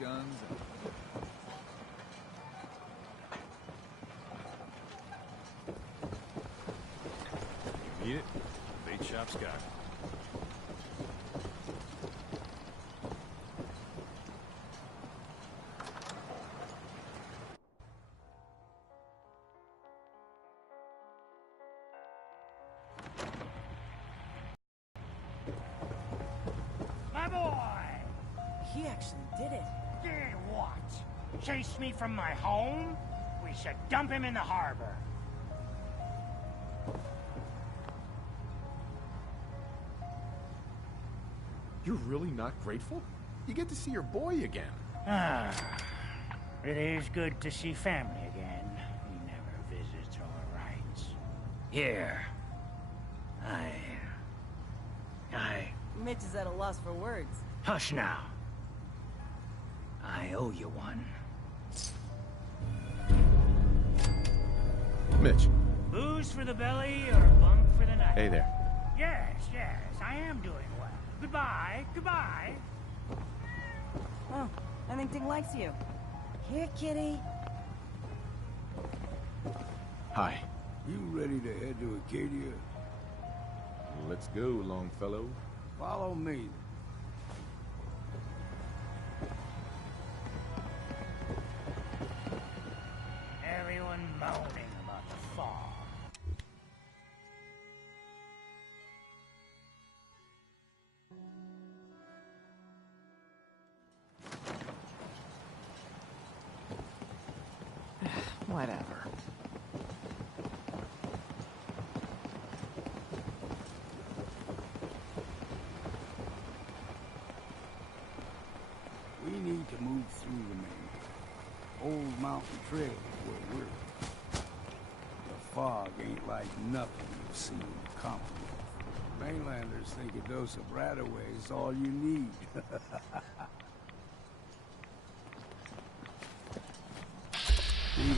Guns. You need it? Bait shop's got it. My boy! He actually did it. Did what? Chase me from my home? We should dump him in the harbor. You're really not grateful? You get to see your boy again. Ah, it is good to see family again. He never visits or writes. Here. I... Mitch is at a loss for words. Hush now. I owe you one. Mitch. Booze for the belly or bunk for the night? Hey there. Yes, I am doing well. Goodbye, goodbye. Oh, I think Ding likes you. Here, kitty. Hi. You ready to head to Acadia? Let's go, Longfellow. Follow me. Everyone moaning about the fog. Whatever. We need to move through the main Old Mountain Trail where we're. The fog ain't like nothing you've seen in the Commonwealth. Mainlanders think a dose of Radaway is all you need.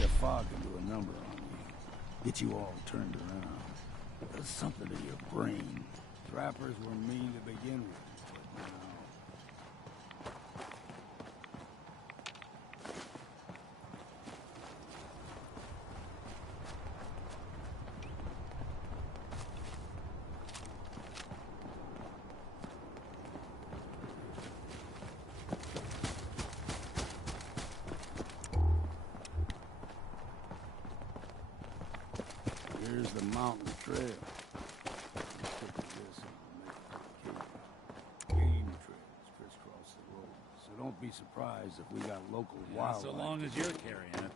The fog can do a number on you. Get you all turned around. Does something to your brain. Trappers were mean to begin with, but now... Here's the mountain trail. Game trails crisscross the road, so don't be surprised if we got local wildlife. So long as you're carrying it.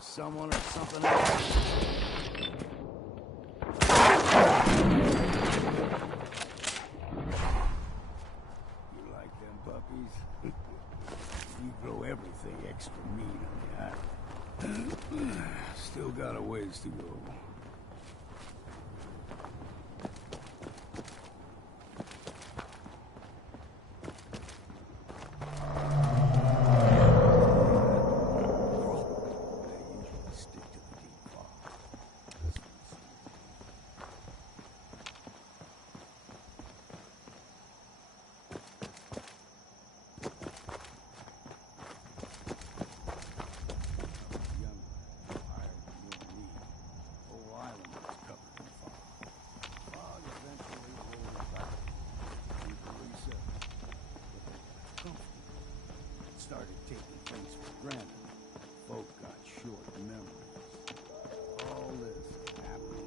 Someone or something else. You like them puppies? You grow everything extra mean on the island. Still got a ways to go. Started taking things for granted. Folk got short memories. All this happened.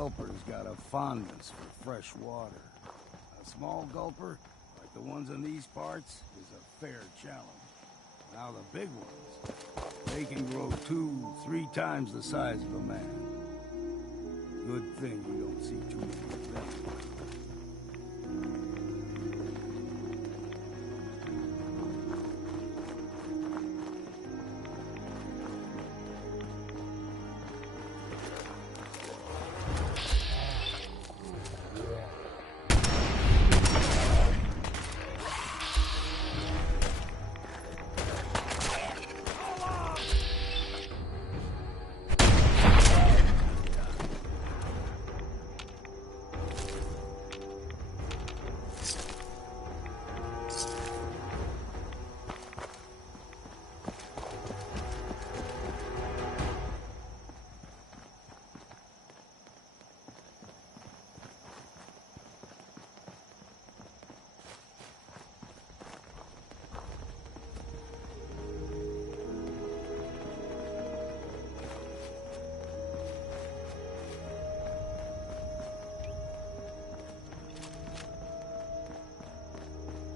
gulper's got a fondness for fresh water. A small gulper, like the ones in these parts, is a fair challenge. Now the big ones, they can grow 2-3 times the size of a man. Good thing we don't see too many of them.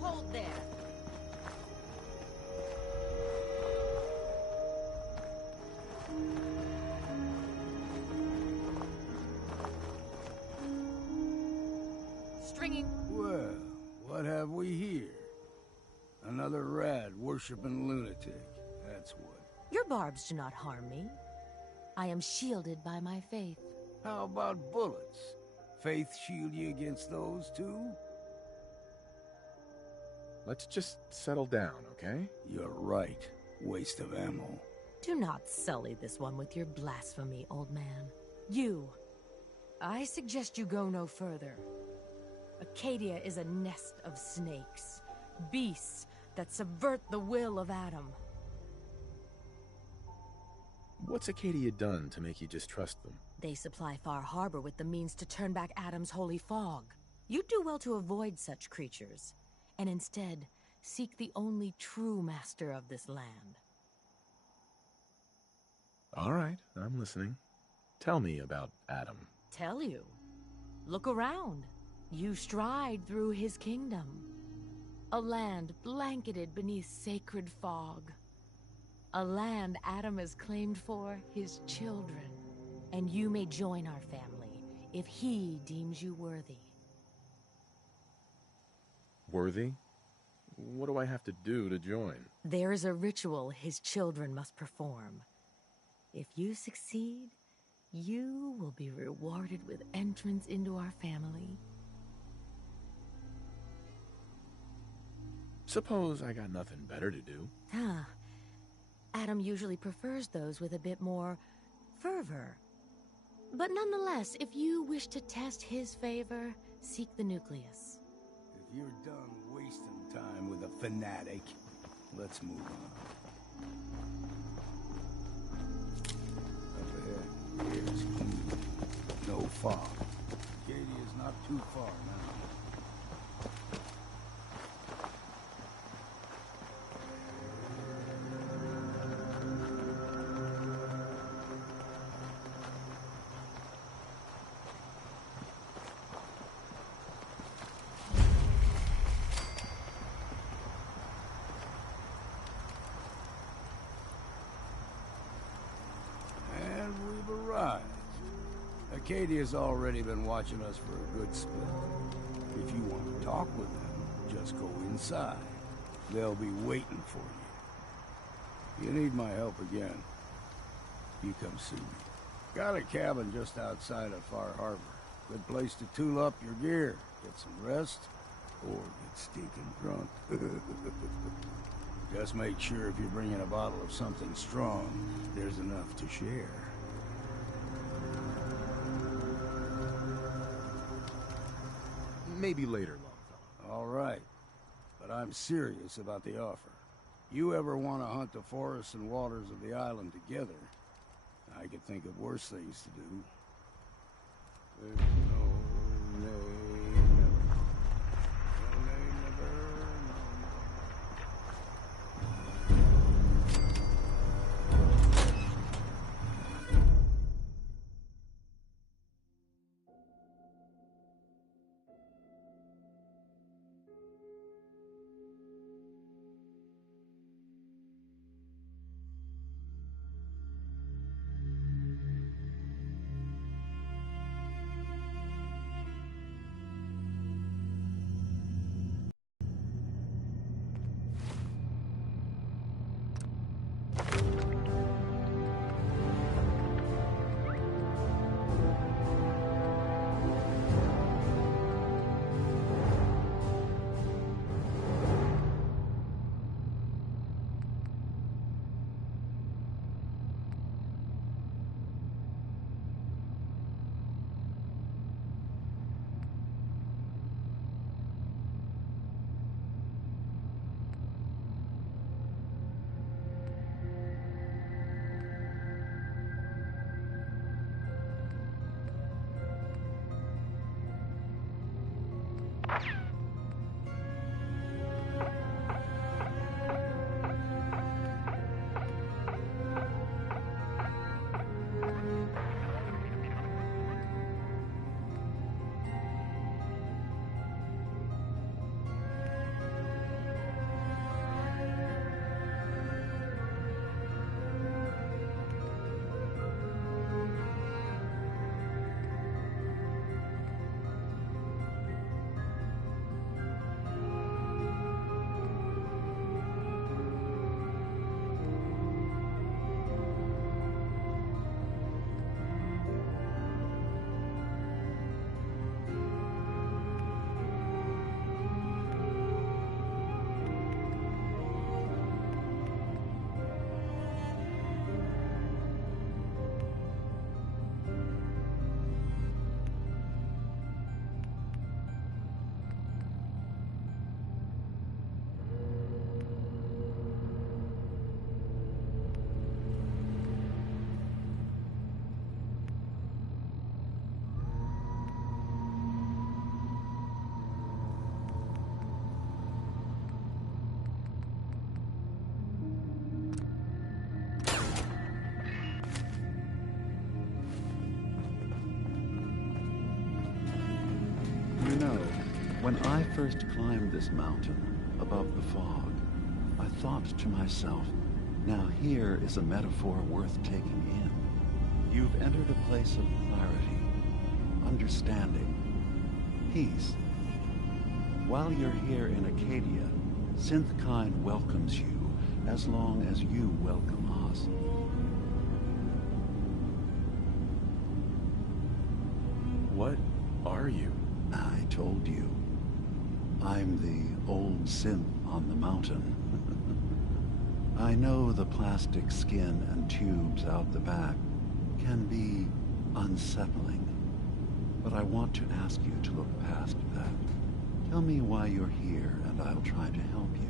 Hold there. Stringing. Well, what have we here? Another rad worshipping lunatic, that's what. Your barbs do not harm me. I am shielded by my faith. How about bullets? Faith shield you against those too? Let's just settle down, okay? You're right. Waste of ammo. Do not sully this one with your blasphemy, old man. You. I suggest you go no further. Acadia is a nest of snakes. Beasts that subvert the will of Adam. What's Acadia done to make you distrust them? They supply Far Harbor with the means to turn back Adam's holy fog. You'd do well to avoid such creatures, and instead seek the only true master of this land. All right, I'm listening. Tell me about Adam. Tell you. Look around. You stride through his kingdom. A land blanketed beneath sacred fog. A land Adam has claimed for his children. And you may join our family if he deems you worthy. Worthy? What do I have to do to join? There is a ritual his children must perform. If you succeed, you will be rewarded with entrance into our family. Suppose I got nothing better to do. Adam usually prefers those with a bit more fervor. But nonetheless, if you wish to test his favor, seek the nucleus. If you're done wasting time with a fanatic, let's move on. Up ahead, here's clean. No fog. Acadia's not too far now. Acadia's already been watching us for a good spell. If you want to talk with them, just go inside. They'll be waiting for you. You need my help again, you come see me. Got a cabin just outside of Far Harbor. Good place to tool up your gear, get some rest, or get stinking drunk. Just make sure if you're bringing a bottle of something strong, there's enough to share. Maybe later, Longfellow. All right, but I'm serious about the offer. You ever want to hunt the forests and waters of the island together, I could think of worse things to do. There's no name, never. No name, never. When I first climbed this mountain above the fog, I thought to myself, now here is a metaphor worth taking in. You've entered a place of clarity, understanding, peace. While you're here in Acadia, Synthkind welcomes you as long as you welcome us. What are you? I told you. I'm the old synth on the mountain. I know the plastic skin and tubes out the back can be unsettling, but I want to ask you to look past that. Tell me why you're here, and I'll try to help you.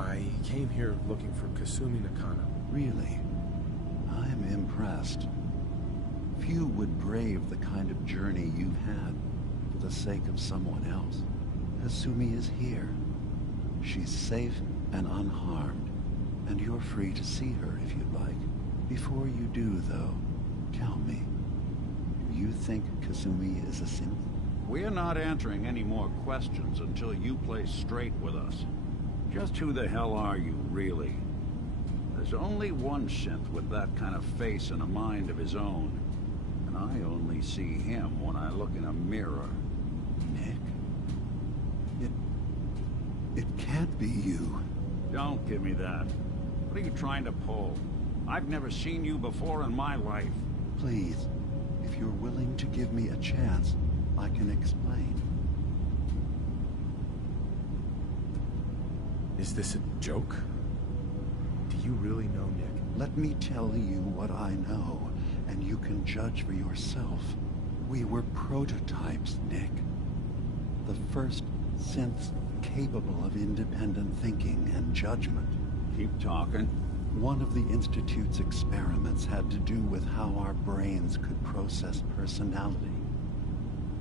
I came here looking for Kasumi Nakano. Really? I'm impressed. Few would brave the kind of journey you've had for the sake of someone else. Kasumi is here. She's safe and unharmed, and you're free to see her if you'd like. Before you do, though, tell me, do you think Kasumi is a synth? We're not answering any more questions until you play straight with us. Just who the hell are you, really? There's only one synth with that kind of face and a mind of his own. And I only see him when I look in a mirror. Nick? It can't be you. Don't give me that. What are you trying to pull? I've never seen you before in my life. Please, if you're willing to give me a chance, I can explain. Is this a joke? Do you really know Nick? Let me tell you what I know, and you can judge for yourself. We were prototypes, Nick. The first synths capable of independent thinking and judgment. Keep talking. One of the Institute's experiments had to do with how our brains could process personality.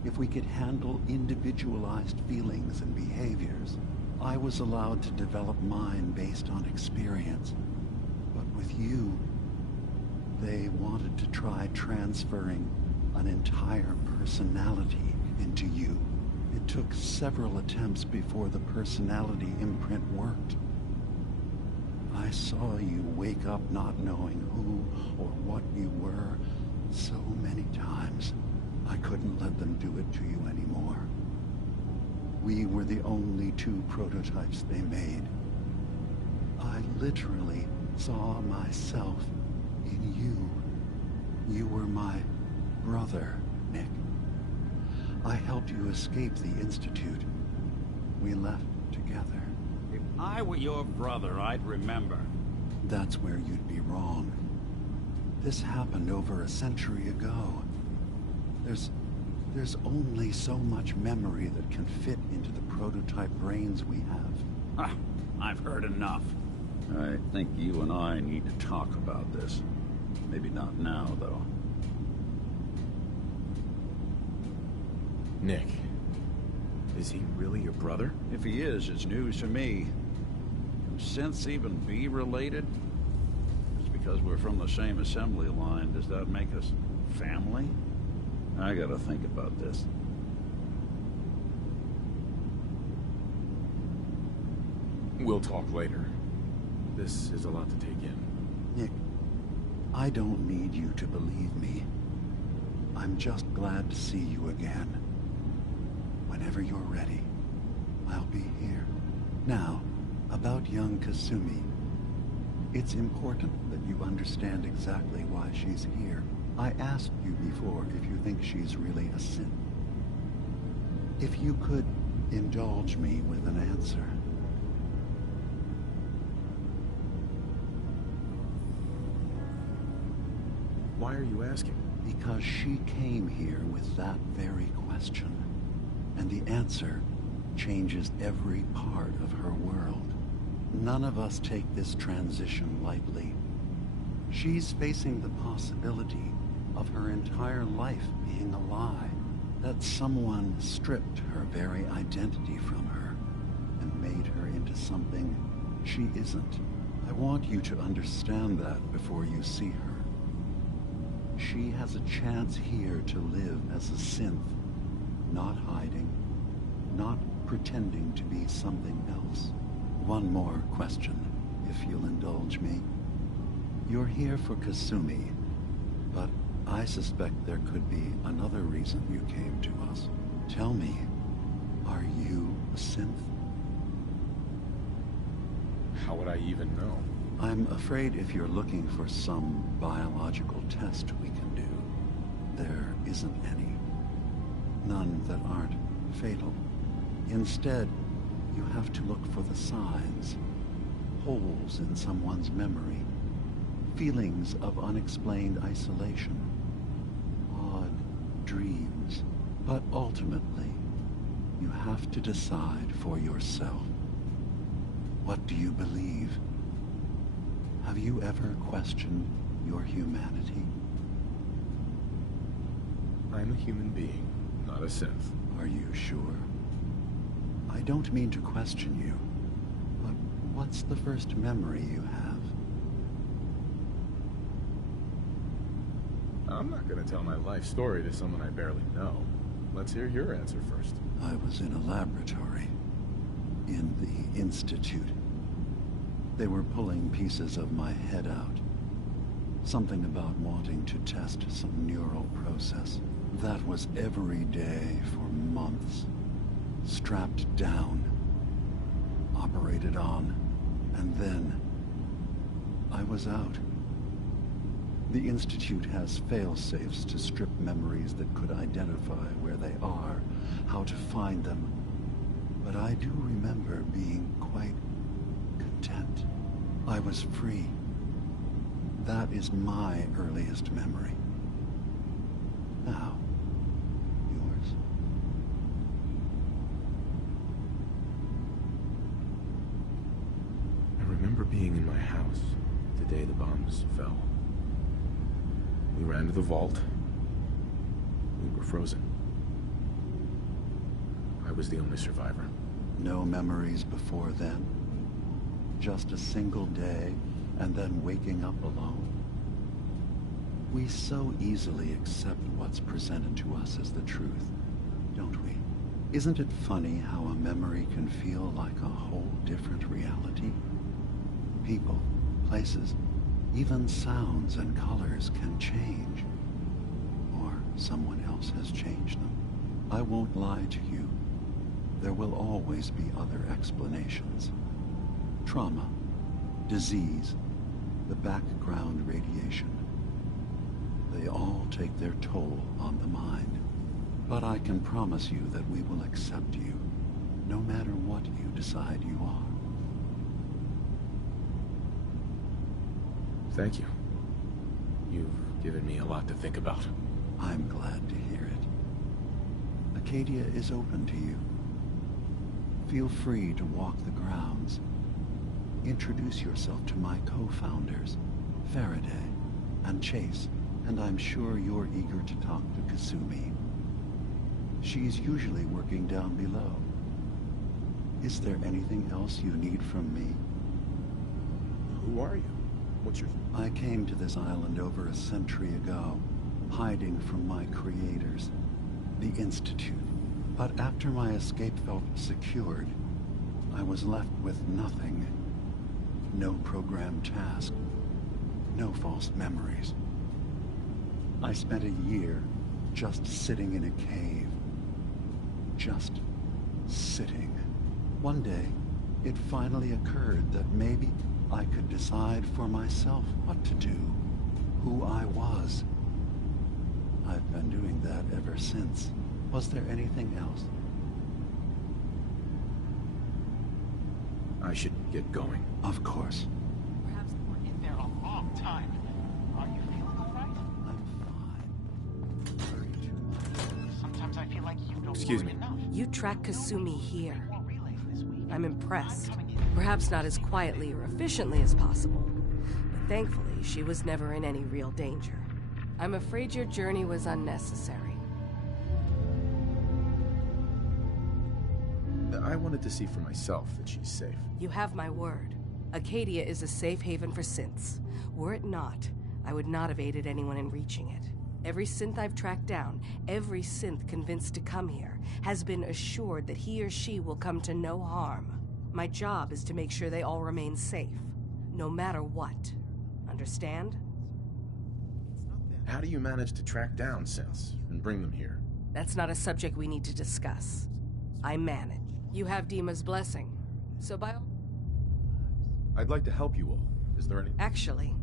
If we could handle individualized feelings and behaviors, I was allowed to develop mine based on experience. But with you, they wanted to try transferring an entire personality into you. It took several attempts before the personality imprint worked. I saw you wake up not knowing who or what you were so many times. I couldn't let them do it to you anymore. We were the only two prototypes they made. I literally saw myself in you. You were my brother, Nick. I helped you escape the Institute. We left together. If I were your brother, I'd remember. That's where you'd be wrong. This happened over a century ago. There's only so much memory that can fit into the prototype brains we have. Ah, I've heard enough. I think you and I need to talk about this. Maybe not now, though. Nick, is he really your brother? If he is, it's news to me. Can synths even be related? Just because we're from the same assembly line, does that make us family? I gotta think about this. We'll talk later. This is a lot to take in. Nick, I don't need you to believe me. I'm just glad to see you again. Whenever you're ready, I'll be here. Now, about young Kasumi. It's important that you understand exactly why she's here. I asked you before if you think she's really a synth. If you could indulge me with an answer. Why are you asking? Because she came here with that very question. And the answer changes every part of her world. None of us take this transition lightly. She's facing the possibility of her entire life being a lie. That someone stripped her very identity from her and made her into something she isn't. I want you to understand that before you see her. She has a chance here to live as a synth, not hiding, not pretending to be something else. One more question, if you'll indulge me. You're here for Kasumi, but I suspect there could be another reason you came to us. Tell me, are you a synth? How would I even know? I'm afraid if you're looking for some biological test we can do, there isn't any. None that aren't fatal. Instead, you have to look for the signs, holes in someone's memory, feelings of unexplained isolation, odd dreams. But ultimately, you have to decide for yourself. What do you believe? Have you ever questioned your humanity? I'm a human being, not a synth. Are you sure? I don't mean to question you, but what's the first memory you have? I'm not gonna tell my life story to someone I barely know. Let's hear your answer first. I was in a laboratory, in the Institute. They were pulling pieces of my head out. Something about wanting to test some neural process. That was every day for months. Strapped down, operated on, and then I was out. The Institute has fail-safes to strip memories that could identify where they are, how to find them. But I do remember being quite content. I was free. That is my earliest memory. Now, yours. I remember being in my house the day the bombs fell. We ran to the vault. We were frozen. I was the only survivor. No memories before then? Just a single day, and then waking up alone? We so easily accept what's presented to us as the truth, don't we? Isn't it funny how a memory can feel like a whole different reality? People, places, even sounds and colors can change. Or someone else has changed them. I won't lie to you. There will always be other explanations. Trauma, disease, the background radiation. They all take their toll on the mind. But I can promise you that we will accept you, no matter what you decide you are. Thank you. You've given me a lot to think about. I'm glad to hear it. Acadia is open to you. Feel free to walk the grounds. Introduce yourself to my co-founders, Faraday and Chase, and I'm sure you're eager to talk to Kasumi. She's usually working down below. Is there anything else you need from me? Who are you? What's your... I came to this island over a century ago, hiding from my creators, the Institute. But after my escape felt secured, I was left with nothing. No programmed task. No false memories. I spent a year just sitting in a cave. Just sitting. One day, it finally occurred that maybe I could decide for myself what to do, who I was. I've been doing that ever since. Was there anything else? I should get going. Of course. Perhaps we're in there a long time. Are you feeling all right? I'm fine. Sometimes I feel like you don't Excuse worry me. enough. You track Kasumi here. More relays this week. I'm impressed. Coming in. Perhaps not as quietly or efficiently as possible, but thankfully she was never in any real danger. I'm afraid your journey was unnecessary. I wanted to see for myself that she's safe. You have my word. Acadia is a safe haven for synths. Were it not, I would not have aided anyone in reaching it. Every synth I've tracked down, every synth convinced to come here, has been assured that he or she will come to no harm. My job is to make sure they all remain safe, no matter what. Understand? How do you manage to track down synths and bring them here? That's not a subject we need to discuss. I manage. You have Dima's blessing, so by all... I'd like to help you all. Is there any... Actually,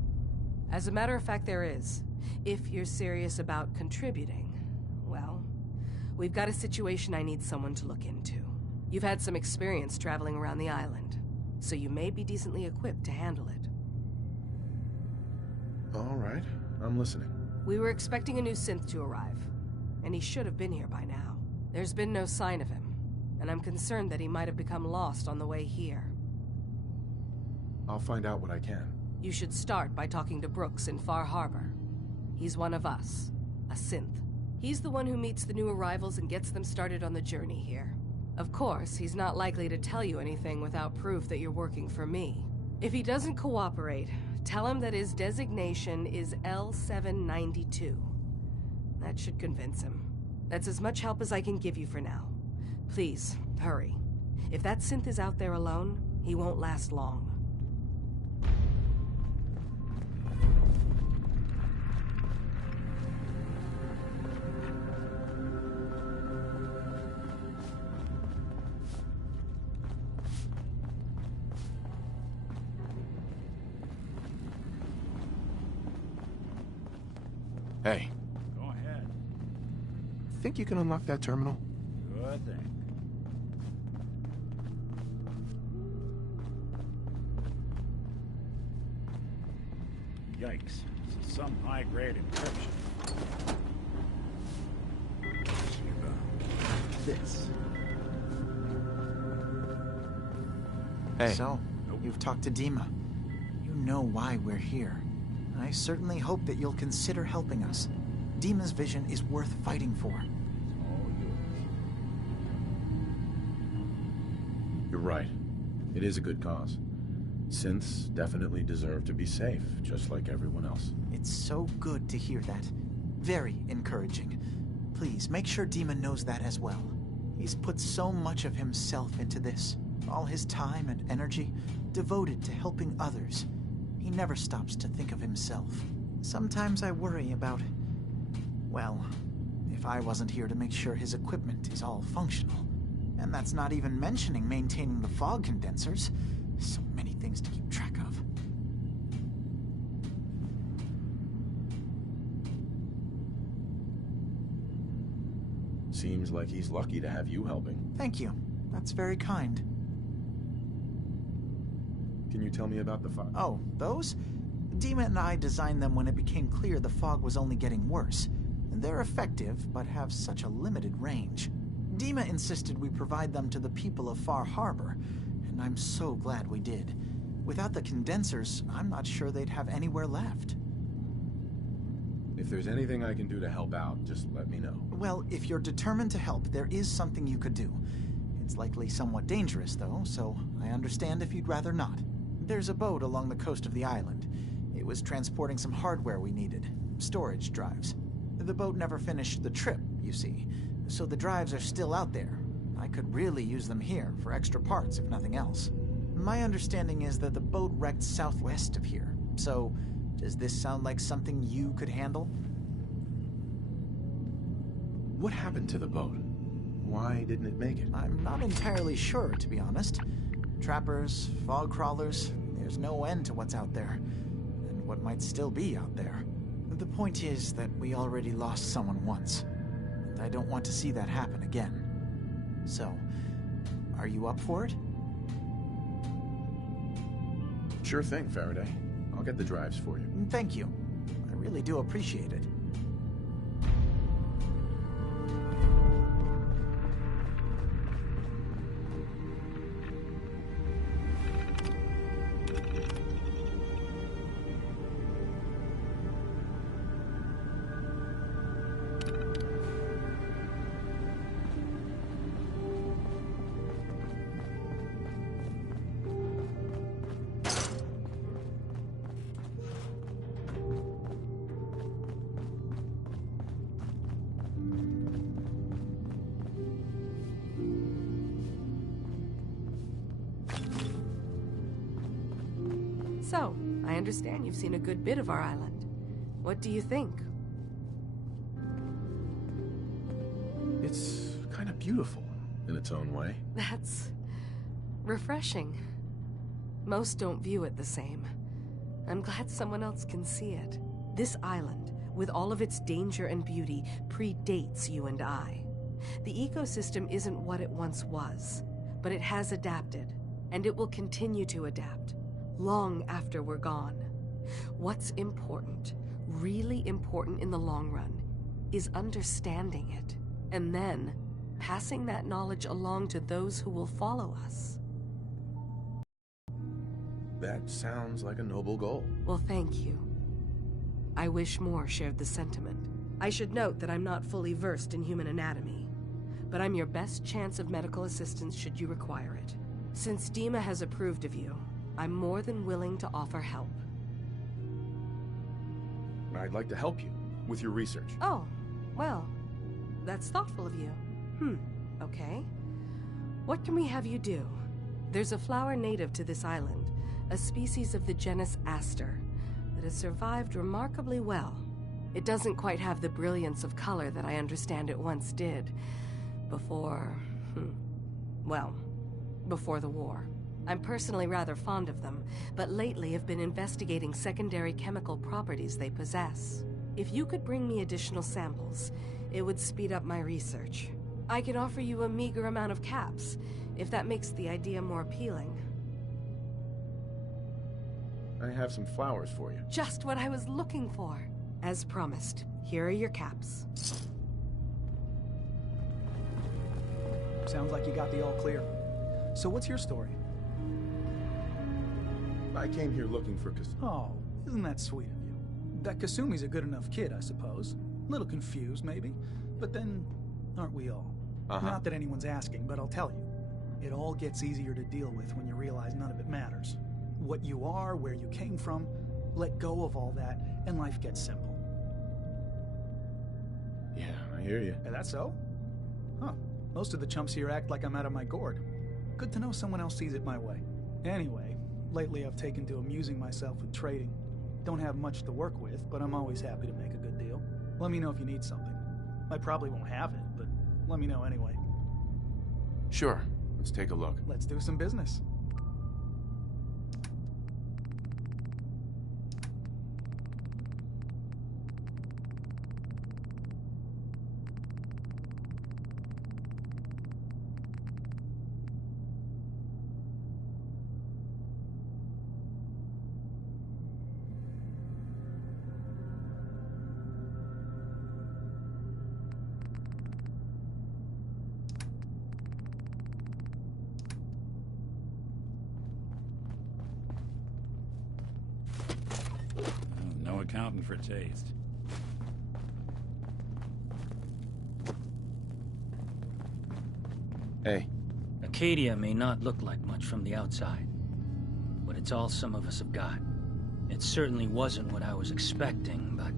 as a matter of fact, there is. If you're serious about contributing, well, we've got a situation I need someone to look into. You've had some experience traveling around the island, so you may be decently equipped to handle it. All right, I'm listening. We were expecting a new synth to arrive, and he should have been here by now. There's been no sign of him, and I'm concerned that he might have become lost on the way here. I'll find out what I can. You should start by talking to Brooks in Far Harbor. He's one of us, a synth. He's the one who meets the new arrivals and gets them started on the journey here. Of course, he's not likely to tell you anything without proof that you're working for me. If he doesn't cooperate, tell him that his designation is L792. That should convince him. That's as much help as I can give you for now. Please, hurry. If that synth is out there alone, he won't last long. Hey. Go ahead. Think you can unlock that terminal? Good thing. Yikes. This is some high-grade encryption. This. Hey. So, you've talked to Dima. You know why we're here. I certainly hope that you'll consider helping us. Dima's vision is worth fighting for. You're right. It is a good cause. Synths definitely deserve to be safe, just like everyone else. It's so good to hear that. Very encouraging. Please, make sure Dima knows that as well. He's put so much of himself into this. All his time and energy devoted to helping others. He never stops to think of himself. Sometimes I worry about... well, if I wasn't here to make sure his equipment is all functional. And that's not even mentioning maintaining the fog condensers. So many things to keep track of. Seems like he's lucky to have you helping. Thank you. That's very kind. Can you tell me about the fog? Oh, those? Dima and I designed them when it became clear the fog was only getting worse. They're effective, but have such a limited range. Dima insisted we provide them to the people of Far Harbor, and I'm so glad we did. Without the condensers, I'm not sure they'd have anywhere left. If there's anything I can do to help out, just let me know. Well, if you're determined to help, there is something you could do. It's likely somewhat dangerous, though, so I understand if you'd rather not. There's a boat along the coast of the island. It was transporting some hardware we needed. Storage drives. The boat never finished the trip, you see, so the drives are still out there. I could really use them here for extra parts, if nothing else. My understanding is that the boat wrecked southwest of here, so does this sound like something you could handle? What happened to the boat? Why didn't it make it? I'm not entirely sure, to be honest. Trappers, fog crawlers, there's no end to what's out there, and what might still be out there. The point is that we already lost someone once, and I don't want to see that happen again. So, are you up for it? Sure thing, Faraday. I'll get the drives for you. Thank you. I really do appreciate it. understand you've seen a good bit of our island. What do you think? It's kind of beautiful in its own way. That's refreshing. Most don't view it the same. I'm glad someone else can see it. This island, with all of its danger and beauty, predates you and I. The ecosystem isn't what it once was, but it has adapted, and it will continue to adapt, long after we're gone. What's important, really important in the long run, is understanding it, and then passing that knowledge along to those who will follow us. That sounds like a noble goal. Well, thank you. I wish more shared the sentiment. I should note that I'm not fully versed in human anatomy, but I'm your best chance of medical assistance should you require it. Since Dima has approved of you, I'm more than willing to offer help. I'd like to help you with your research. Oh, well, that's thoughtful of you. Okay. What can we have you do? There's a flower native to this island, a species of the genus Aster, that has survived remarkably well. It doesn't quite have the brilliance of color that I understand it once did. Before the war. I'm personally rather fond of them, but lately have been investigating secondary chemical properties they possess. If you could bring me additional samples, it would speed up my research. I can offer you a meager amount of caps, if that makes the idea more appealing. I have some flowers for you. Just what I was looking for. As promised, here are your caps. Sounds like you got the all clear. So what's your story? I came here looking for Oh, isn't that sweet of you? That Kasumi's a good enough kid, I suppose. Little confused, maybe. But then, aren't we all? Not that anyone's asking, but I'll tell you. It all gets easier to deal with when you realize none of it matters. What you are, where you came from, let go of all that, and life gets simple. Yeah, I hear you. Is that so? Huh. Most of the chumps here act like I'm out of my gourd. Good to know someone else sees it my way. Anyway, lately I've taken to amusing myself with trading. Don't have much to work with, but I'm always happy to make a good deal. Let me know if you need something. I probably won't have it, but let me know anyway. Sure. Let's take a look. Let's do some business. No accounting for taste. Hey. Acadia may not look like much from the outside, but it's all some of us have got. It certainly wasn't what I was expecting, but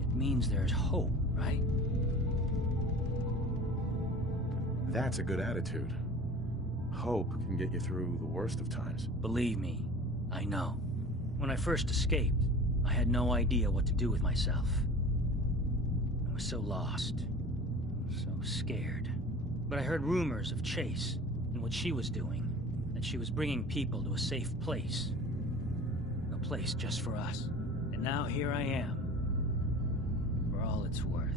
it means there's hope, right? That's a good attitude. Hope can get you through the worst of times. Believe me, I know. When I first escaped, I had no idea what to do with myself. I was so lost, so scared. But I heard rumors of Chase and what she was doing, that she was bringing people to a safe place. A place just for us. And now here I am, for all it's worth.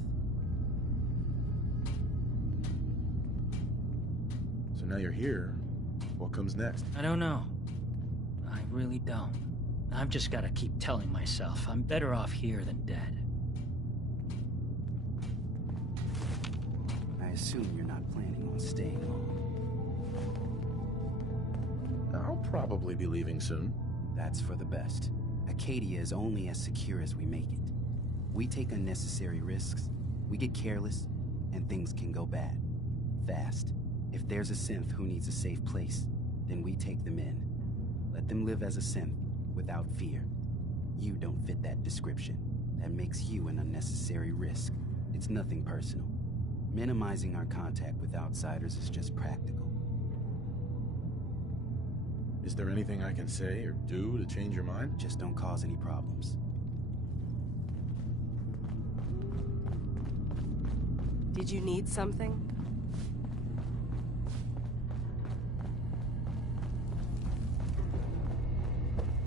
So now you're here. What comes next? I don't know. I really don't. I've just got to keep telling myself I'm better off here than dead. I assume you're not planning on staying long. I'll probably be leaving soon. That's for the best. Acadia is only as secure as we make it. We take unnecessary risks, we get careless, and things can go bad. Fast. If there's a synth who needs a safe place, then we take them in. Let them live as a synth, without fear. You don't fit that description. That makes you an unnecessary risk. It's nothing personal. Minimizing our contact with outsiders is just practical. Is there anything I can say or do to change your mind? Just don't cause any problems. Did you need something?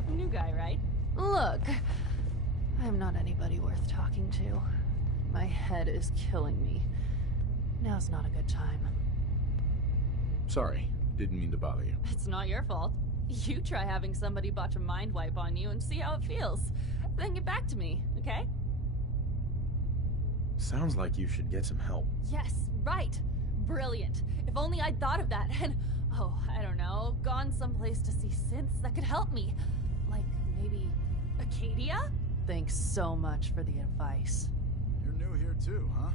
New guy, right? Look, I'm not anybody worth talking to. My head is killing me. Now's not a good time. Sorry, didn't mean to bother you. It's not your fault. You try having somebody botch a mind wipe on you and see how it feels. Then get back to me, okay? Sounds like you should get some help. Yes, right. Brilliant. If only I'd thought of that and, oh, I don't know, gone someplace to see synths that could help me. Like, maybe Acadia? Thanks so much for the advice. You're new here too, huh?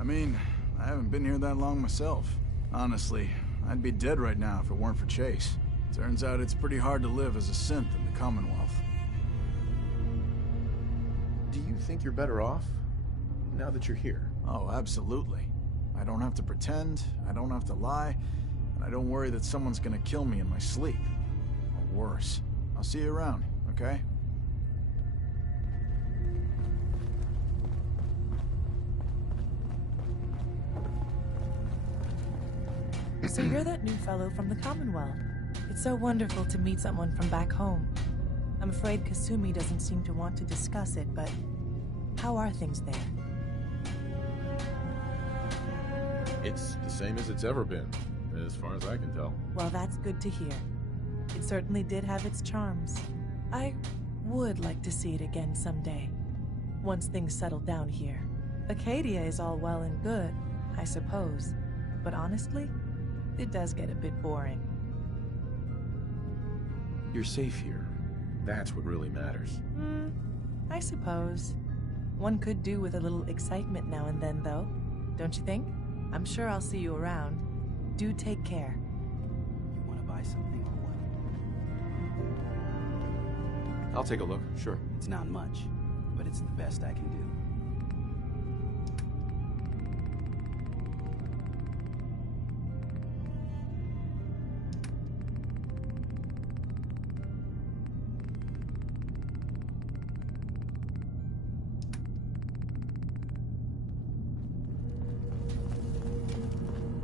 I mean, I haven't been here that long myself. Honestly, I'd be dead right now if it weren't for Chase. Turns out it's pretty hard to live as a synth in the Commonwealth. Do you think you're better off now that you're here? Oh, absolutely. I don't have to pretend, I don't have to lie, and I don't worry that someone's gonna kill me in my sleep. Or worse. I'll see you around, okay? So you're that new fellow from the Commonwealth. It's so wonderful to meet someone from back home. I'm afraid Kasumi doesn't seem to want to discuss it, but how are things there? It's the same as it's ever been, as far as I can tell. Well, that's good to hear. It certainly did have its charms. I would like to see it again someday, once things settle down here. Acadia is all well and good, I suppose, but honestly, it does get a bit boring. You're safe here. That's what really matters. I suppose. One could do with a little excitement now and then, though. Don't you think? I'm sure I'll see you around. Do take care. You want to buy something or what? I'll take a look, sure. It's not much, but it's the best I can do.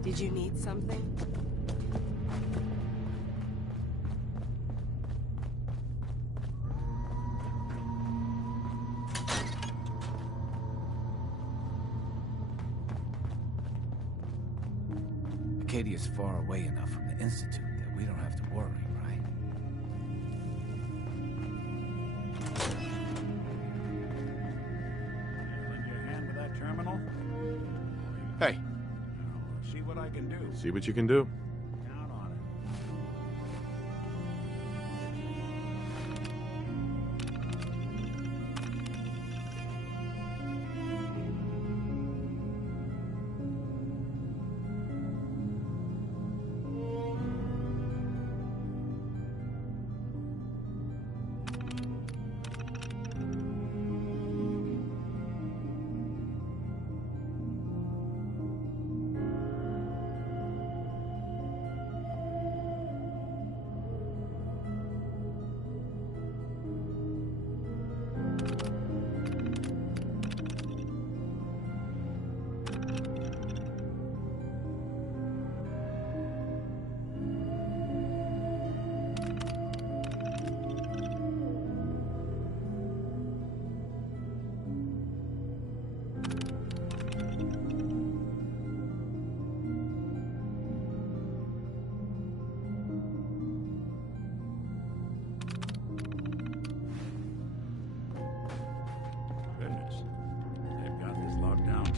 Did you need something? Acadia's far away enough from the Institute that we don't have to worry, right? Lend you a hand with that terminal? Hey. See what I can do. See what you can do. Count on it.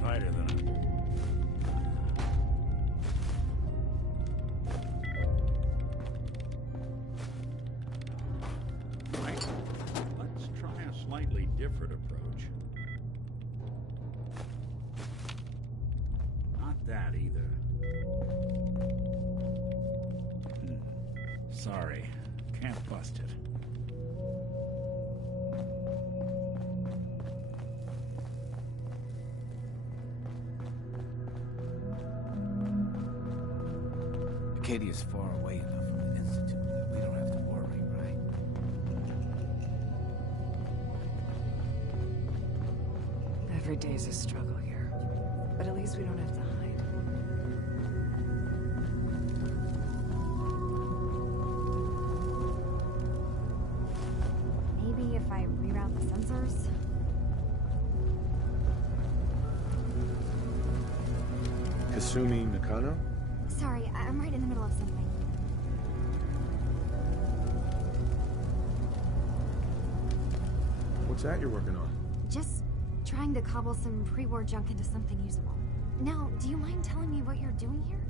Tighter than right. Let's try a slightly different approach. Not that either. Sorry, can't bust it. Acadia's far away enough from the Institute that we don't have to worry. Every day's a struggle here. But at least we don't have to hide. Maybe if I reroute the sensors? Kasumi Nakano? Sorry, I'm right in the middle of something. What's that you're working on? Just trying to cobble some pre-war junk into something usable. Now, do you mind telling me what you're doing here?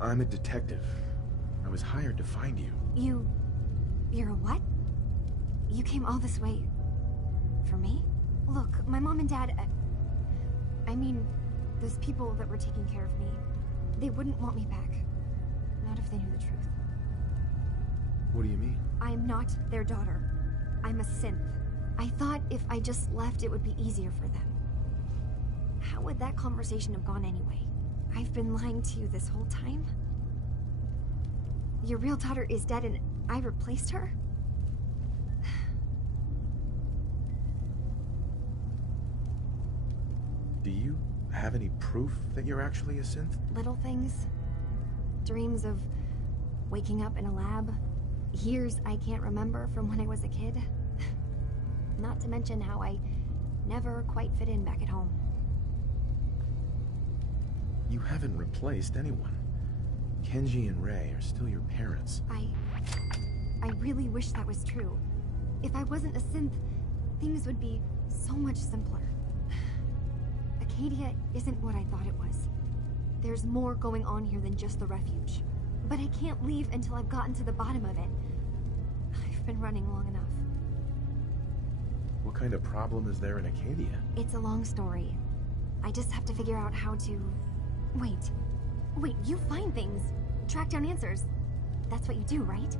I'm a detective. I was hired to find you. You're a what? You came all this way... for me? Look, my mom and dad... I mean, those people that were taking care of me, they wouldn't want me back. Not if they knew the truth. What do you mean? I'm not their daughter. I'm a synth. I thought if I just left, it would be easier for them. How would that conversation have gone anyway? I've been lying to you this whole time? Your real daughter is dead and I replaced her? Do you have any proof that you're actually a synth? Little things. Dreams of waking up in a lab. Years I can't remember from when I was a kid. Not to mention how I never quite fit in back at home. You haven't replaced anyone. Kenji and Rei are still your parents. I really wish that was true. If I wasn't a synth, things would be so much simpler. Acadia isn't what I thought it was. There's more going on here than just the refuge. But I can't leave until I've gotten to the bottom of it. I've been running long enough. What kind of problem is there in Acadia? It's a long story. I just have to figure out how to... Wait, you find things. Track down answers. That's what you do, right?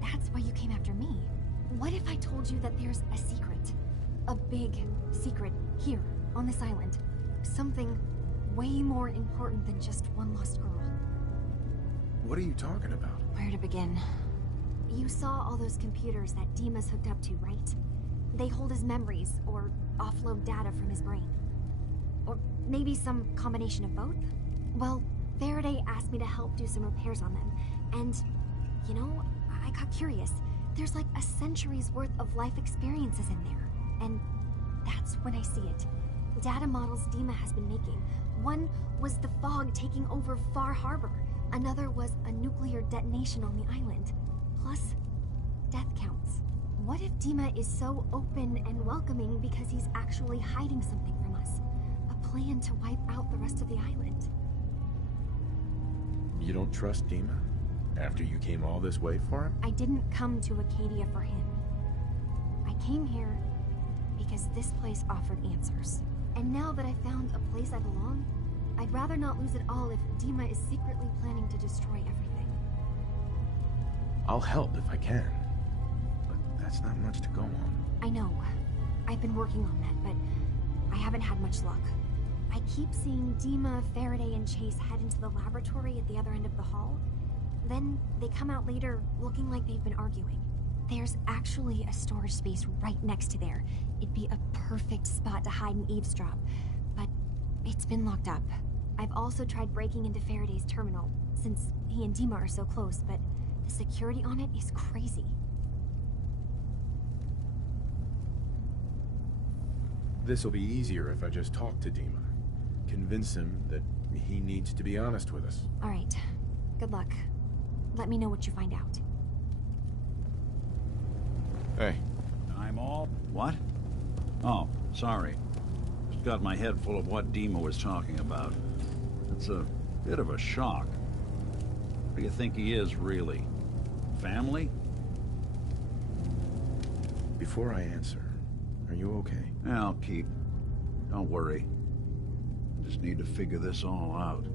That's why you came after me. What if I told you that there's a secret? A big secret here, on this island. Something way more important than just one lost girl. What are you talking about? Where to begin? You saw all those computers that Dima's hooked up to, right? They hold his memories, or offload data from his brain. Or maybe some combination of both? Well, Faraday asked me to help do some repairs on them, and, you know, I got curious. There's like a century's worth of life experiences in there, and that's when I see it. Data models Dima has been making. One was the fog taking over Far Harbor. Another was a nuclear detonation on the island. Plus, death counts. What if Dima is so open and welcoming because he's actually hiding something from us? A plan to wipe out the rest of the island. You don't trust Dima? After you came all this way for him? I didn't come to Acadia for him. I came here because this place offered answers. And now that I found a place I belong, I'd rather not lose it all if Dima is secretly planning to destroy everything. I'll help if I can. But that's not much to go on. I know. I've been working on that, but I haven't had much luck. I keep seeing Dima, Faraday, and Chase head into the laboratory at the other end of the hall. Then they come out later looking like they've been arguing. There's actually a storage space right next to there. It'd be a perfect spot to hide and eavesdrop, but it's been locked up. I've also tried breaking into Faraday's terminal, since he and Dima are so close, but the security on it is crazy. This'll be easier if I just talk to Dima. Convince him that he needs to be honest with us. All right. Good luck. Let me know what you find out. Hey. I'm all... What? Oh, sorry. Just got my head full of what Dima was talking about. It's a bit of a shock. What do you think he is, really? Family? Before I answer, are you okay? Yeah, I'll keep. Don't worry. I just need to figure this all out.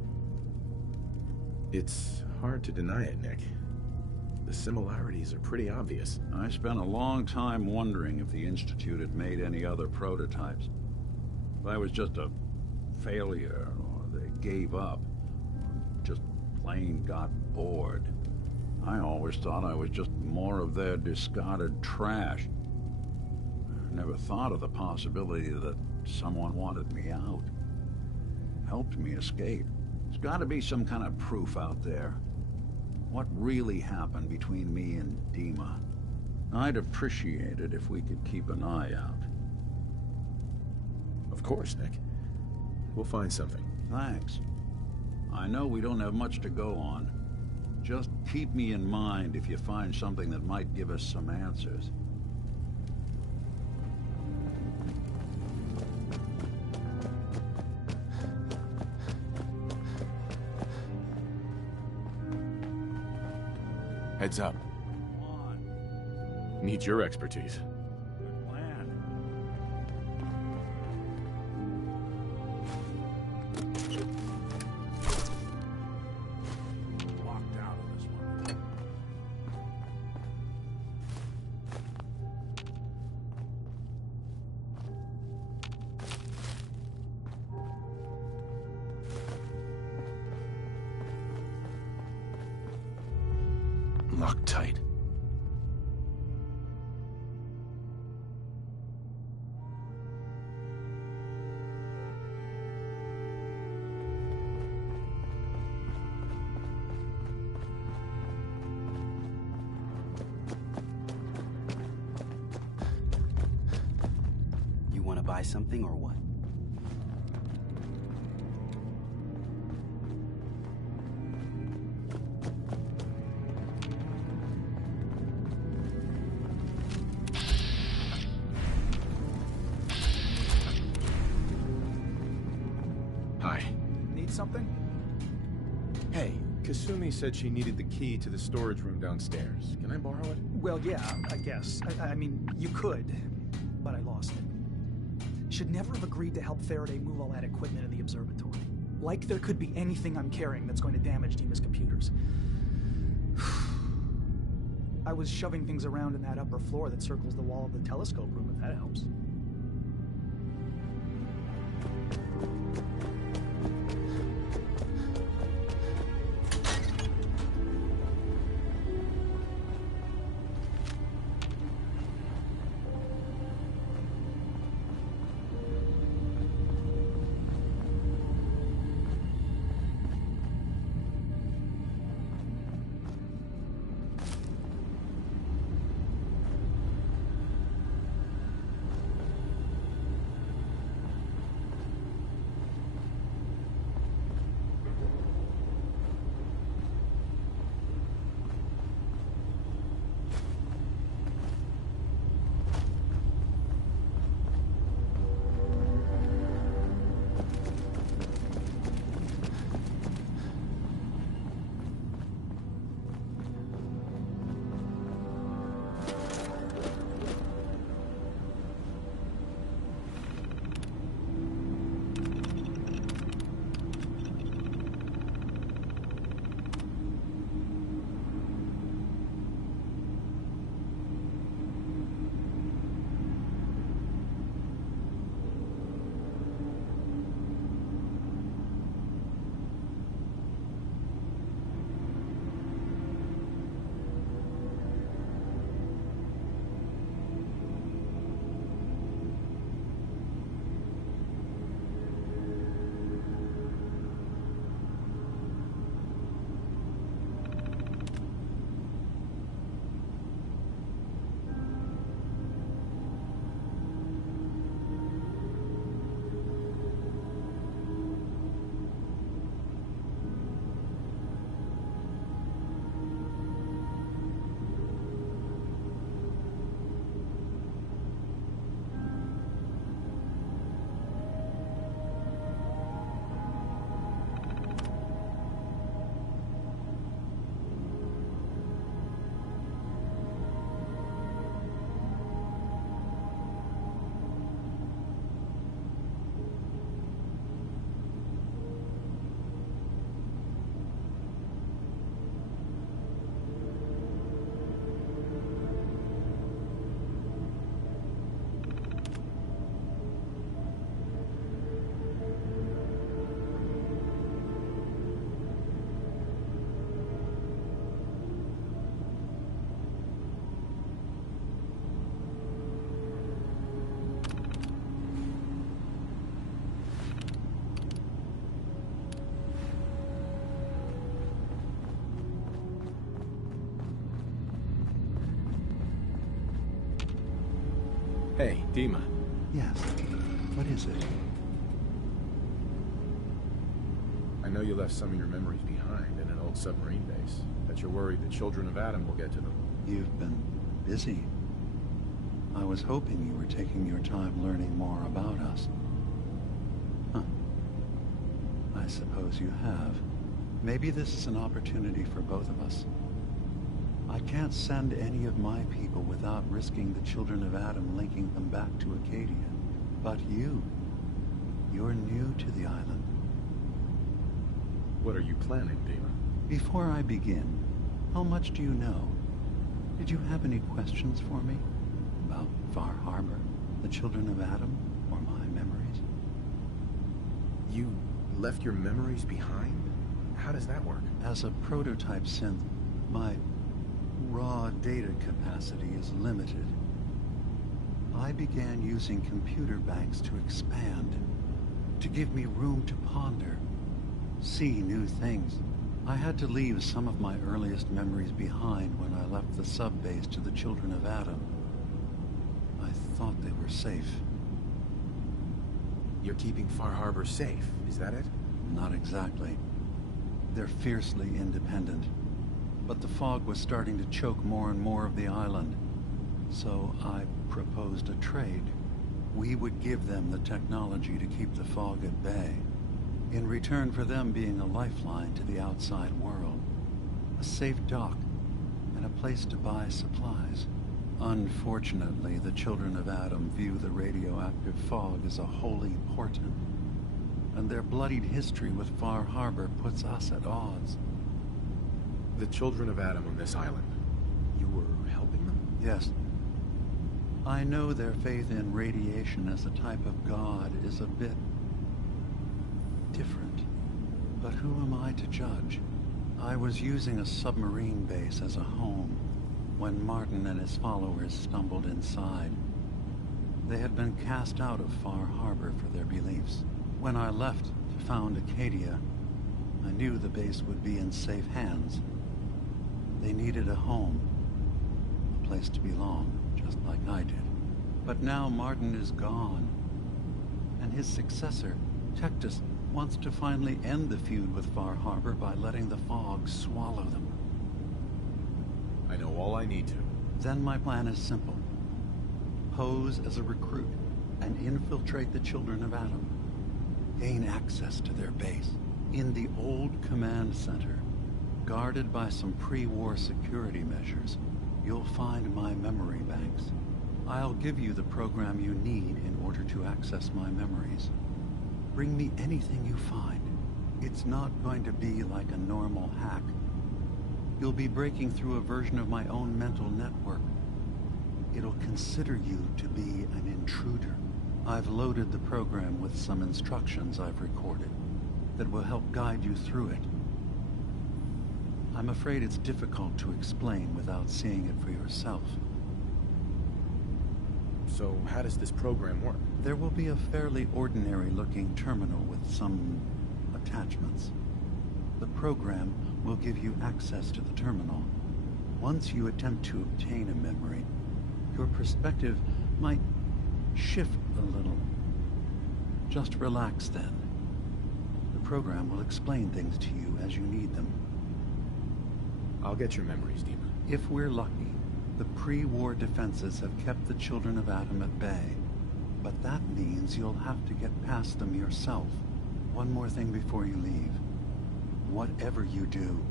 It's hard to deny it, Nick. The similarities are pretty obvious. I spent a long time wondering if the Institute had made any other prototypes. If I was just a failure, or they gave up, or just plain got bored. I always thought I was just more of their discarded trash. Never thought of the possibility that someone wanted me out. Helped me escape. There's gotta be some kind of proof out there. What really happened between me and Dima? I'd appreciate it if we could keep an eye out. Of course, Nick. We'll find something. Thanks. I know we don't have much to go on. Just keep me in mind if you find something that might give us some answers. Heads up. Need your expertise. Good plan. Locked out of this one. Locked tight. You want to buy something or what? Hi. Need something? Hey, Kasumi said she needed the key to the storage room downstairs. Can I borrow it? Well, yeah, I guess. I mean, you could, but I lost it. Should never have agreed to help Faraday move all that equipment in the observatory. Like there could be anything I'm carrying that's going to damage Dima's computers. I was shoving things around in that upper floor that circles the wall of the telescope room, if that helps. Hey, Dima. Yes. What is it? I know you left some of your memories behind in an old submarine base. That you're worried the Children of Adam will get to them. You've been busy. I was hoping you were taking your time learning more about us. Huh. I suppose you have. Maybe this is an opportunity for both of us. I can't send any of my people without risking the Children of Adam linking them back to Acadia. But you're new to the island. What are you planning, Dima? Before I begin, how much do you know? Did you have any questions for me? About Far Harbor, the Children of Adam, or my memories? You left your memories behind? How does that work? As a prototype synth, my raw data capacity is limited. I began using computer banks to expand, to give me room to ponder, see new things. I had to leave some of my earliest memories behind when I left the sub-base to the Children of Adam. I thought they were safe. You're keeping Far Harbor safe, is that it? Not exactly. They're fiercely independent. But the fog was starting to choke more and more of the island. So I proposed a trade. We would give them the technology to keep the fog at bay, in return for them being a lifeline to the outside world. A safe dock, and a place to buy supplies. Unfortunately, the Children of Adam view the radioactive fog as a holy portent, and their bloodied history with Far Harbor puts us at odds. The Children of Adam on this island, you were helping them? Yes. I know their faith in radiation as a type of god is a bit different, but who am I to judge? I was using a submarine base as a home when Martin and his followers stumbled inside. They had been cast out of Far Harbor for their beliefs. When I left to found Acadia, I knew the base would be in safe hands. They needed a home, a place to belong, just like I did. But now Martin is gone, and his successor, Tectus, wants to finally end the feud with Far Harbor by letting the fog swallow them. I know all I need to. Then my plan is simple. Pose as a recruit and infiltrate the Children of Adam. Gain access to their base in the old command center. Guarded by some pre-war security measures, you'll find my memory banks. I'll give you the program you need in order to access my memories. Bring me anything you find. It's not going to be like a normal hack. You'll be breaking through a version of my own mental network. It'll consider you to be an intruder. I've loaded the program with some instructions I've recorded that will help guide you through it. I'm afraid it's difficult to explain without seeing it for yourself. So how does this program work? There will be a fairly ordinary-looking terminal with some attachments. The program will give you access to the terminal. Once you attempt to obtain a memory, your perspective might shift a little. Just relax then. The program will explain things to you as you need them. I'll get your memories, Dima. If we're lucky, the pre-war defenses have kept the Children of Adam at bay. But that means you'll have to get past them yourself. One more thing before you leave. Whatever you do,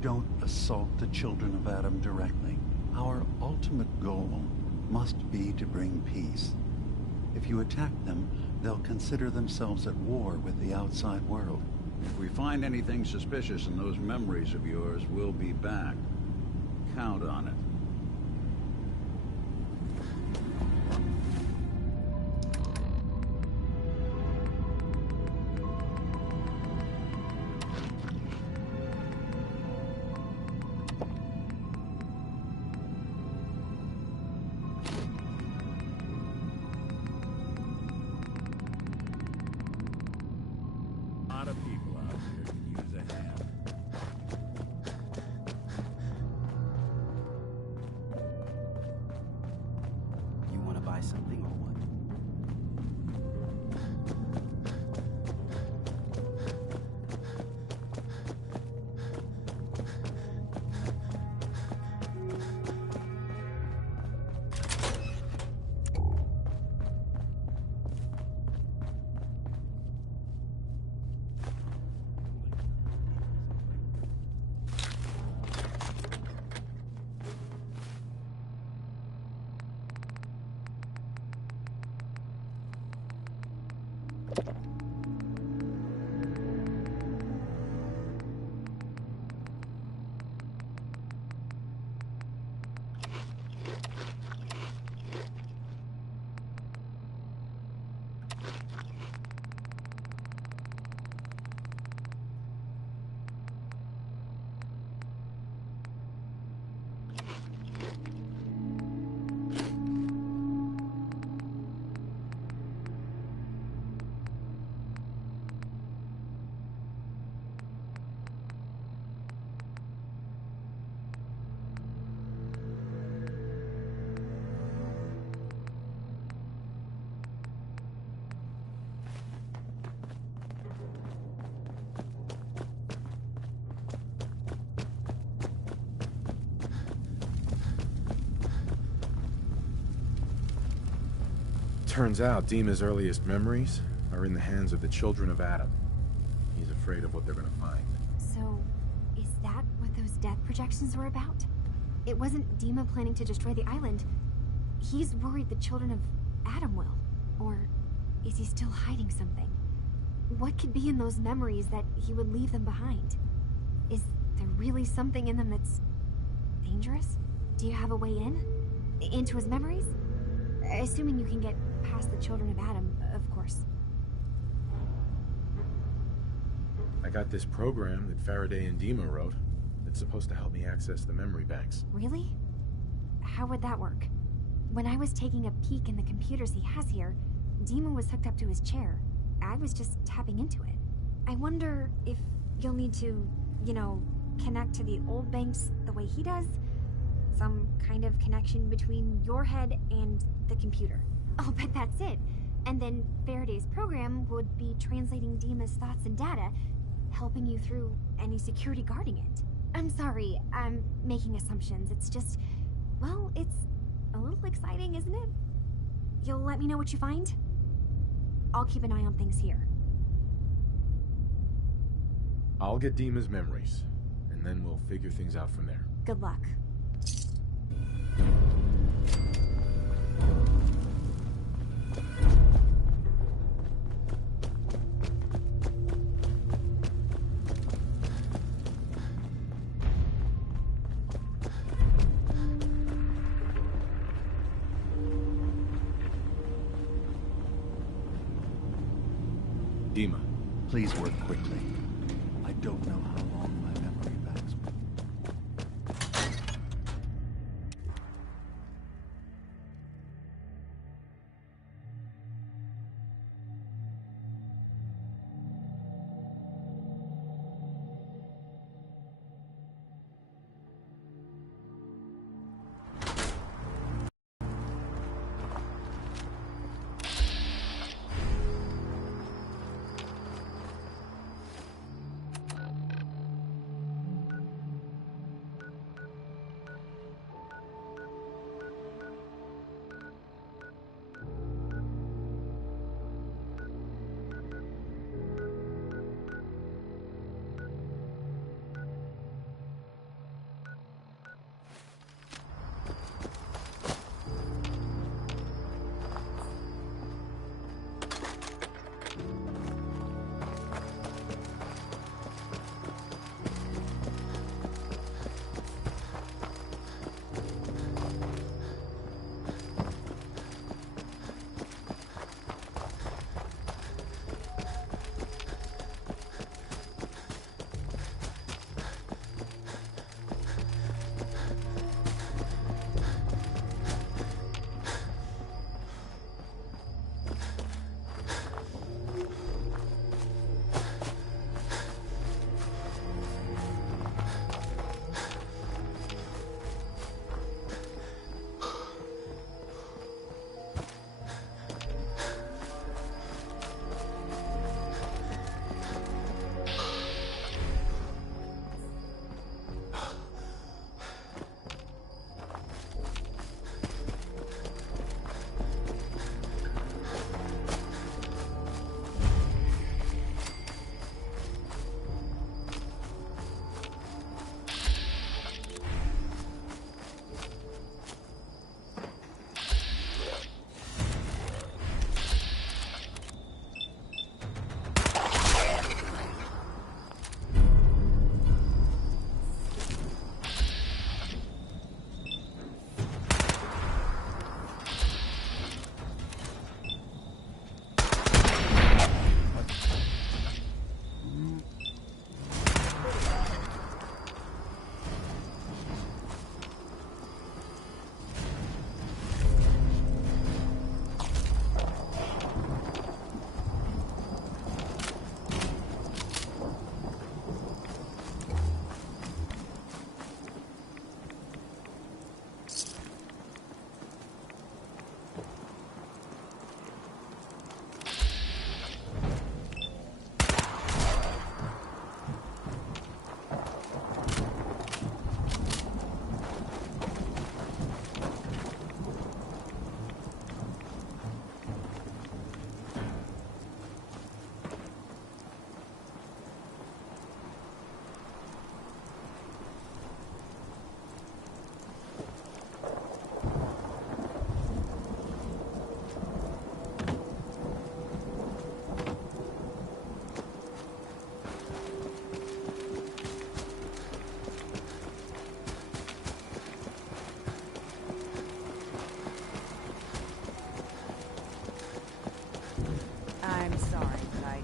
don't assault the Children of Adam directly. Our ultimate goal must be to bring peace. If you attack them, they'll consider themselves at war with the outside world. If we find anything suspicious in those memories of yours, we'll be back. Count on it. something or what? Turns out Dima's earliest memories are in the hands of the children of Adam. He's afraid of what they're gonna find. So, is that what those death projections were about? It wasn't Dima planning to destroy the island. He's worried the children of Adam will. Or is he still hiding something? What could be in those memories that he would leave them behind? Is there really something in them that's dangerous? Do you have a way in? Into his memories? Assuming you can get past the children of Adam, of course. I got this program that Faraday and Dima wrote that's supposed to help me access the memory banks. Really? How would that work? When I was taking a peek in the computers he has here, Dima was hooked up to his chair. I was just tapping into it. I wonder if you'll need to, you know, connect to the old banks the way he does? Some kind of connection between your head and the computer. I'll bet that's it. And then Faraday's program would be translating Dima's thoughts and data, helping you through any security guarding it. I'm sorry, I'm making assumptions. It's just, well, it's a little exciting, isn't it? You'll let me know what you find? I'll keep an eye on things here. I'll get Dima's memories, and then we'll figure things out from there. Good luck. Dima. Please work quickly. I don't know how long my memory banks will.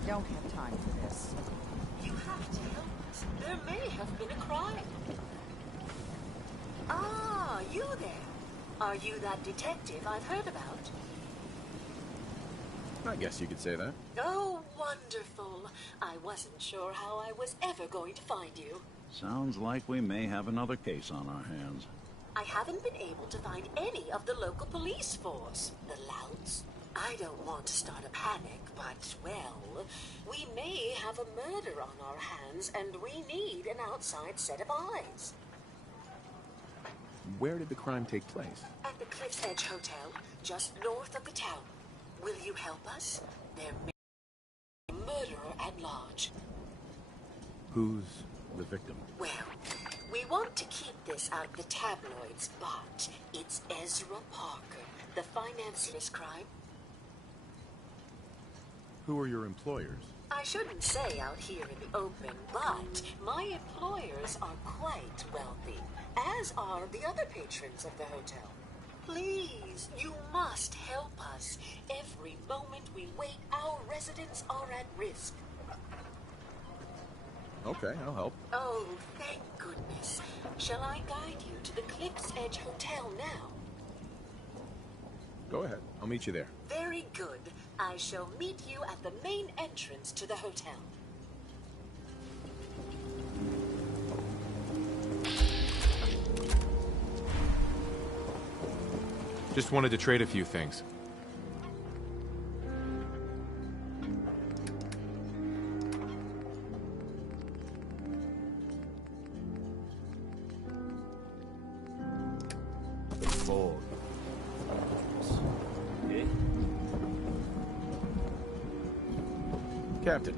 don't have time for this. You have to help us. There may have been a crime. Ah, you there. Are you that detective I've heard about? I guess you could say that. Oh, wonderful. I wasn't sure how I was ever going to find you. Sounds like we may have another case on our hands. I haven't been able to find any of the local police force. The louts. I don't want to start a panic, but, well, we may have a murder on our hands, and we need an outside set of eyes. Where did the crime take place? At the Cliff's Edge Hotel, just north of the town. Will you help us? There may be a murderer at large. Who's the victim? Well, we want to keep this out of the tabloids, but it's Ezra Parker, the financier of this crime. Who are your employers? I shouldn't say out here in the open, but my employers are quite wealthy, as are the other patrons of the hotel. Please, you must help us. Every moment we wait, our residents are at risk. Okay, I'll help. Oh, thank goodness. Shall I guide you to the Cliff's Edge Hotel now? Go ahead. I'll meet you there. Very good. I shall meet you at the main entrance to the hotel. Just wanted to trade a few things. Ford. Captain.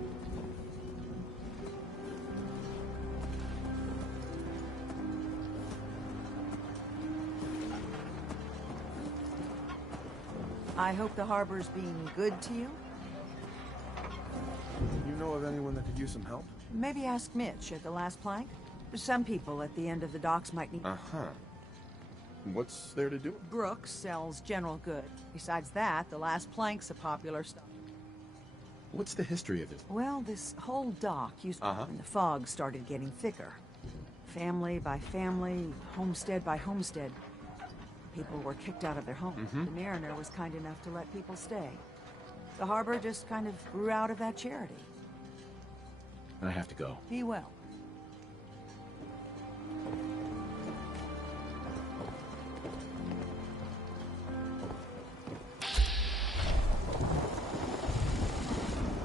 I hope the harbor's being good to you. You know of anyone that could use some help? Maybe ask Mitch at the last plank. Some people at the end of the docks might need... Uh-huh. What's there to do? Brooks sells general good. Besides that, the last plank's a popular stop. What's the history of it? Well, this whole dock used to when the fog started getting thicker. Family by family, homestead by homestead. People were kicked out of their homes. The Mariner was kind enough to let people stay. The harbor just kind of grew out of that charity. I have to go. Be well.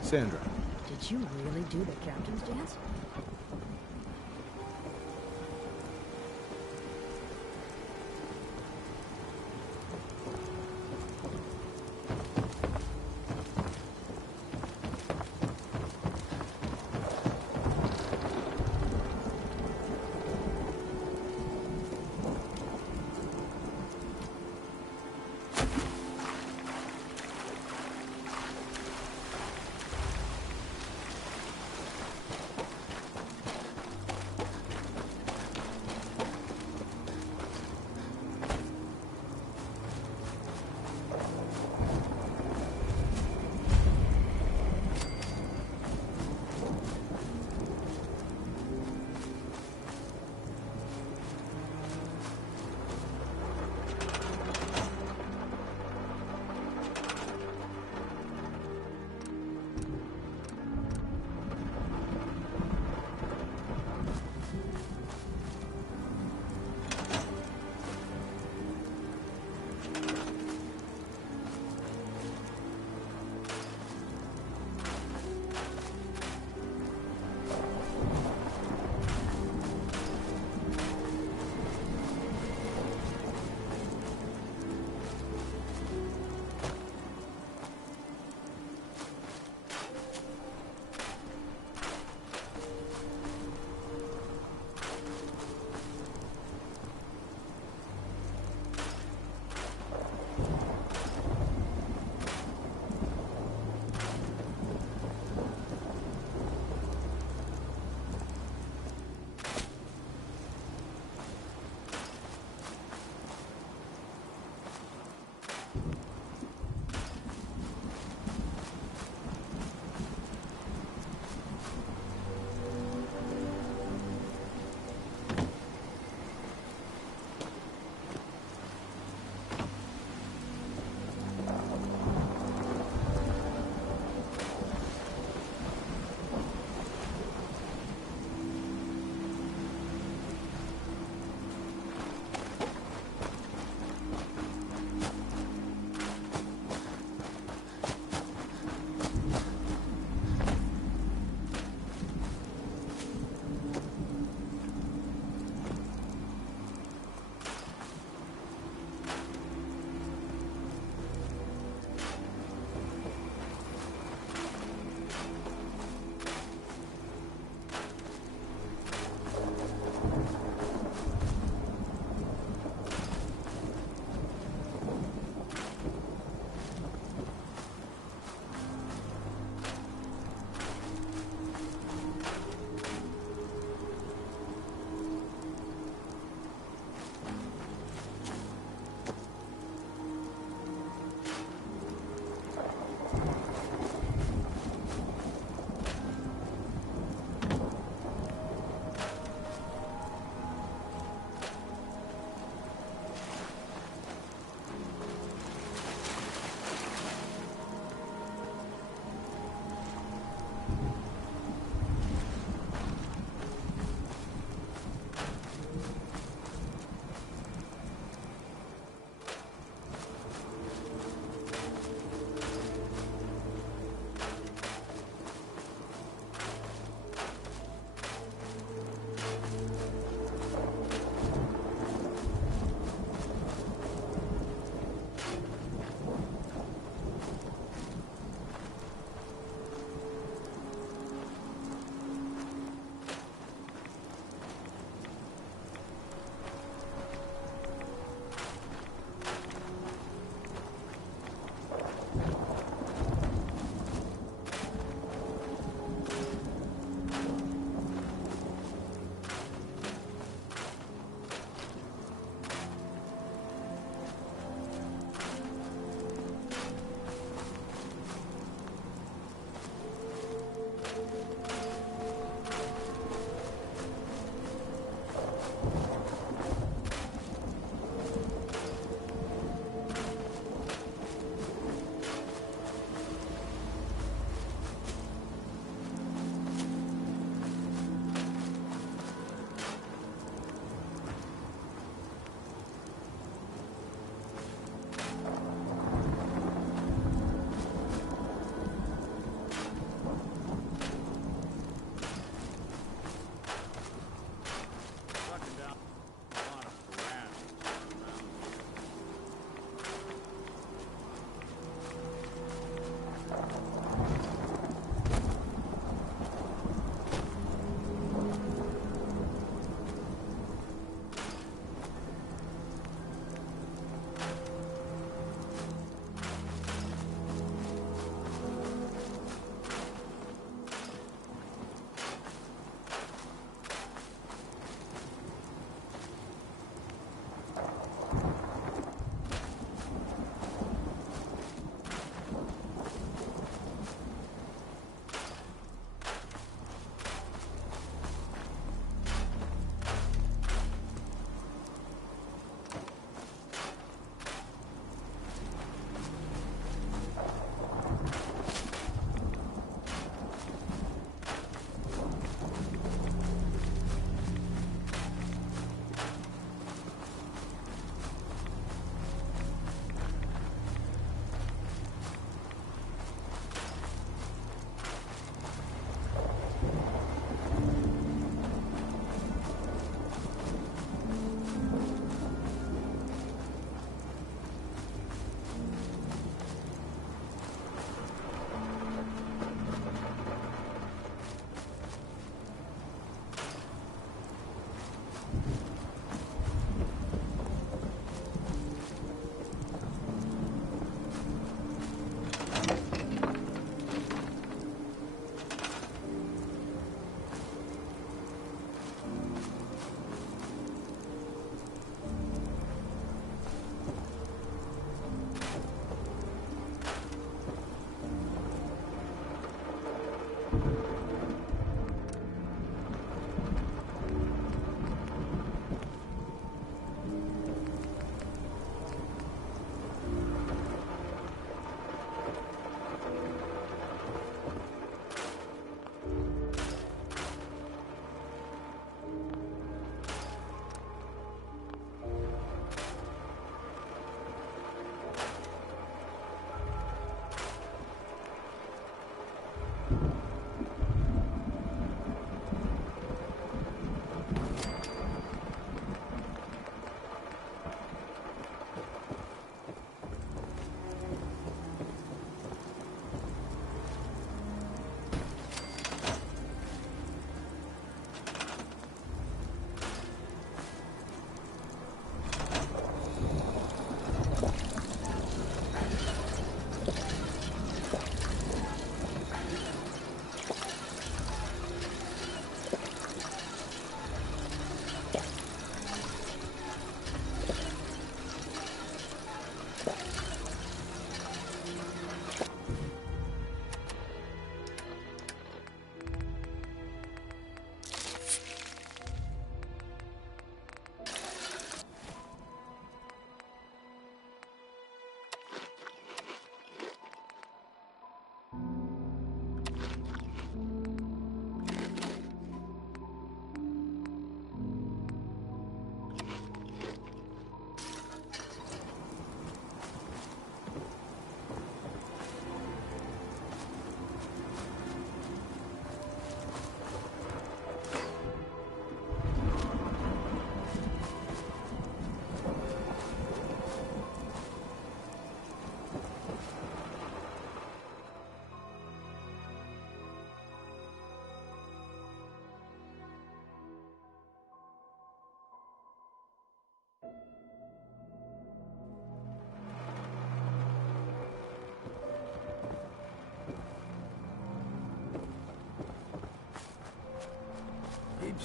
Sandra. Did you really do the captain's dance?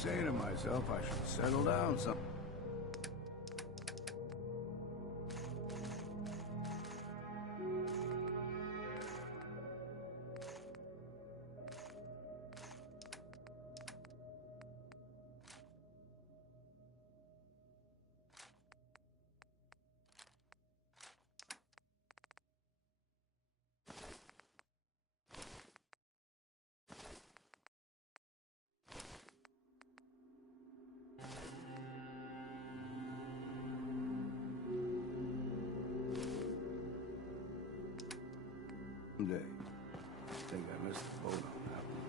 saying to myself I should settle down some. Someday. I think I missed the boat on that one.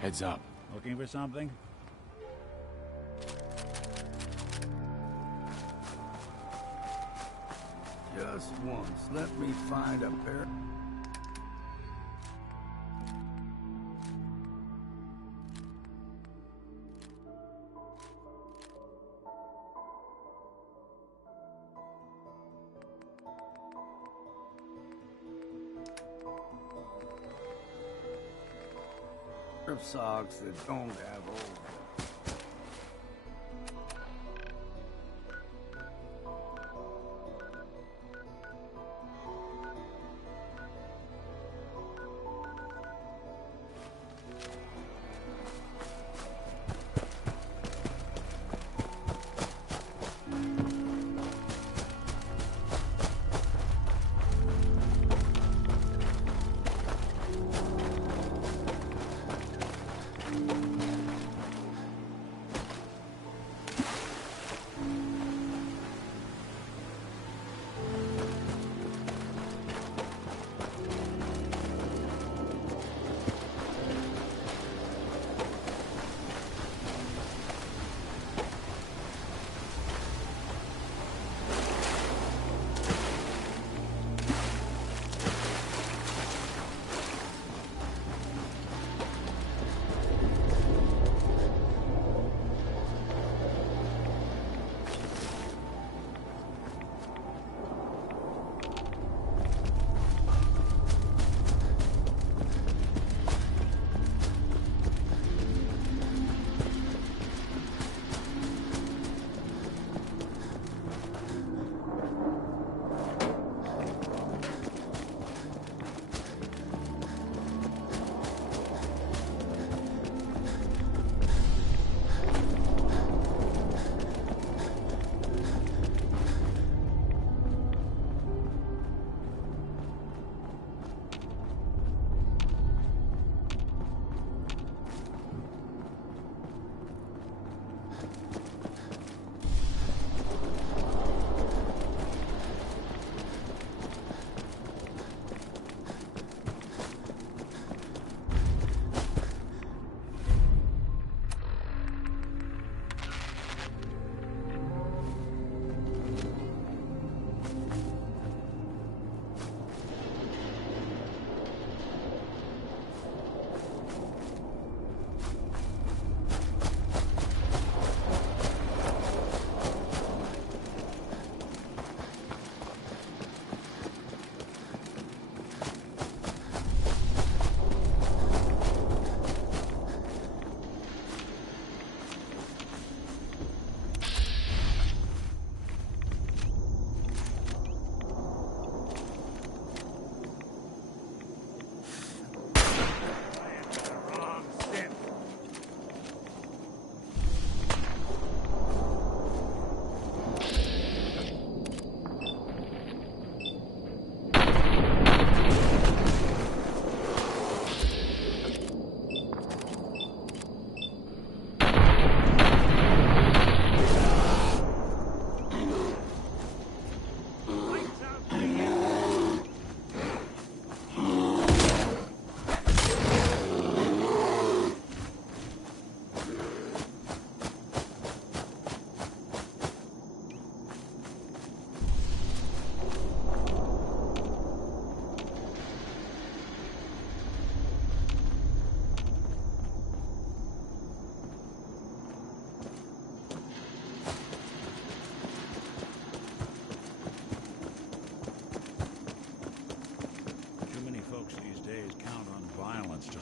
Heads up. Looking for something? Just once, let me find a pair. Of socks that don't have holes.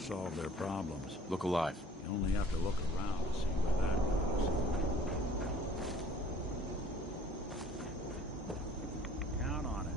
solve their problems. Look alive. You only have to look around to see where that goes. Count on it.